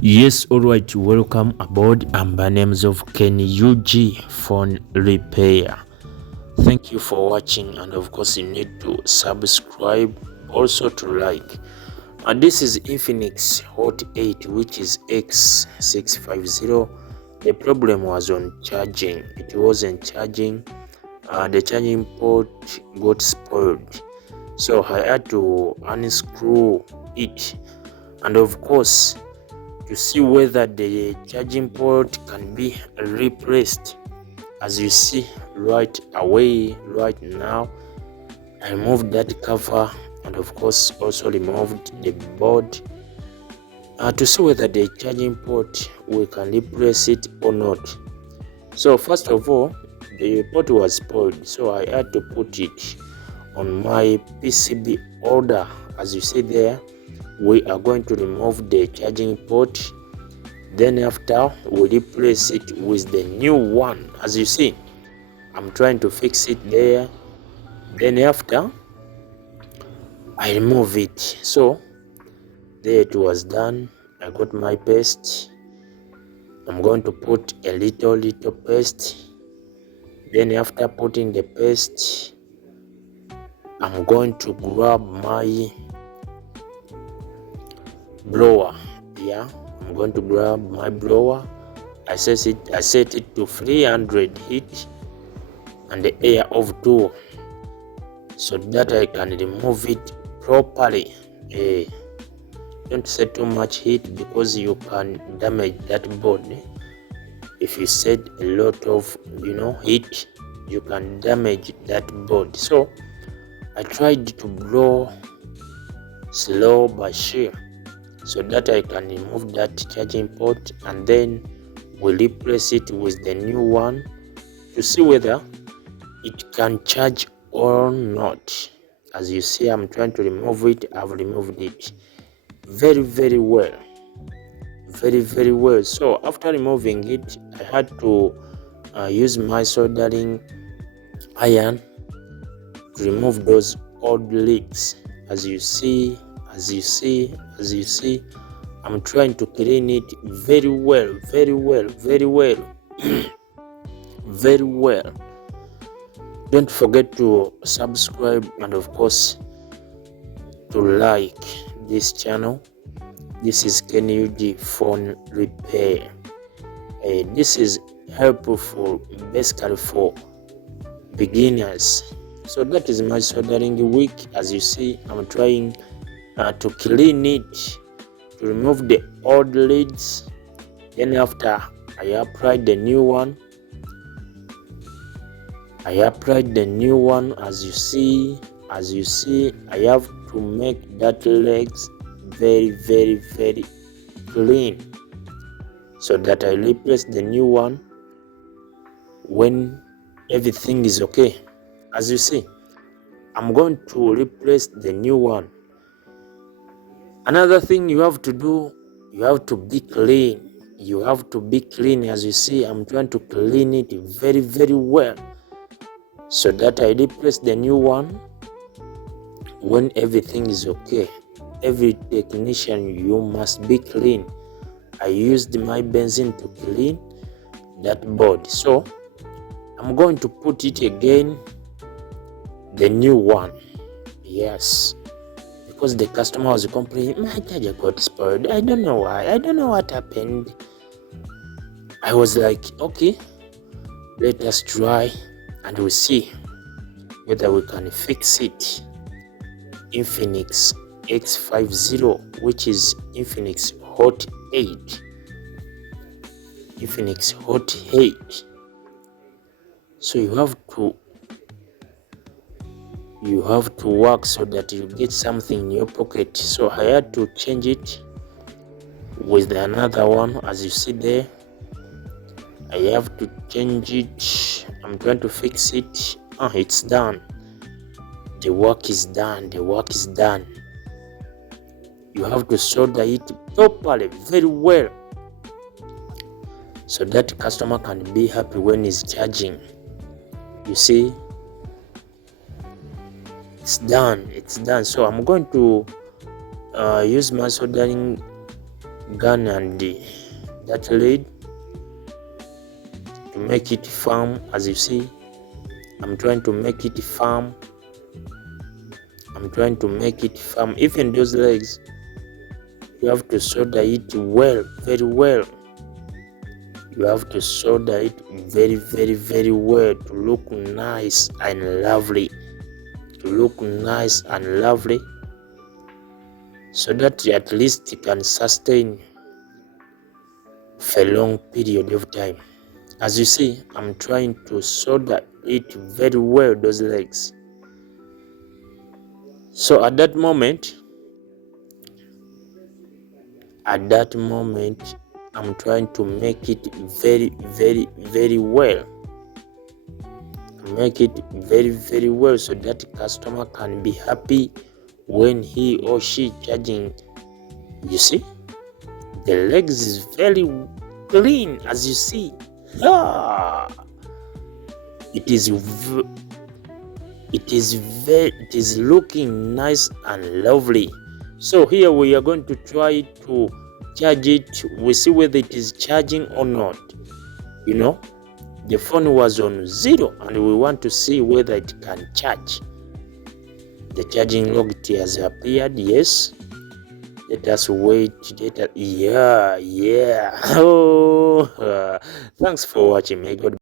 Yes, alright, welcome aboard. By names of UG Phone Repair. Thank you for watching, and of course you need to subscribe, also to like. And this is Infinix Hot 8, which is X650. The problem was on charging. It wasn't charging. The charging port got spoiled, so I had to unscrew it, and of course to see whether the charging port can be replaced. As you see right away, right now, I removed that cover, and of course also removed the board to see whether the charging port we can replace it or not. So first of all, the port was spoiled, so I had to put it on my PCB order. As you see there, we are going to remove the charging port, then after we replace it with the new one. As you see, I'm trying to fix it there, then after I remove it. So there it was done. I got my paste. I'm going to put a little paste, then after putting the paste, I'm going to grab my blower. I'm going to grab my blower. I set it to 300 heat and the air of 2, so that I can remove it properly. Don't set too much heat because you can damage that board. If you set a lot of heat, you can damage that board. So I tried to blow slow but sure, so that I can remove that charging port, and then we'll replace it with the new one to see whether it can charge or not. As you see, I'm trying to remove it. I've removed it very well, very well. So after removing it, I had to use my soldering iron to remove those old leaks. As you see, I'm trying to clean it very well very well. Don't forget to subscribe, and of course to like this channel. This is UG Phone Repair. This is helpful basically for beginners. So that is my soldering week. As you see, I'm trying to clean it, to remove the old leads. Then after I applied the new one. As you see, I have to make that legs very clean, so that I replace the new one when everything is okay. As you see, I'm going to replace the new one. Another thing you have to do, you have to be clean. As you see, I'm trying to clean it very well, so that I replace the new one when everything is okay. Every technician, you must be clean. I used my benzene to clean that board, so I'm going to put it again, the new one. Yes, because the customer was complaining, my charger got spoiled. I don't know why. I don't know what happened. I was like, okay, let us try and we'll see whether we can fix it. Infinix X650, which is Infinix Hot 8. So you have to work so that you get something in your pocket. So I had to change it with another one. As you see there, I have to change it. I'm trying to fix it. It's done. The work is done. You have to solder it properly, very well, so that customer can be happy when he's charging. You see, it's done. So I'm going to use my soldering gun and that lid to make it firm. As you see, I'm trying to make it firm. Even those legs, you have to solder it well, very well. You have to solder it very, very, very well to look nice and lovely. So that at least it can sustain for a long period of time. As you see, I'm trying to solder it very well, those legs. So at that moment, I'm trying to make it very, very, very well. Make it very, very well so that customer can be happy when he or she charging. You see, the legs is very clean, as you see. It is looking nice and lovely. So here we are going to try to charge it. We see whether it is charging or not. You know, the phone was on 0 and we want to see whether it can charge. The charging log has appeared. Yes, let us wait. Yeah. Oh, thanks for watching. May God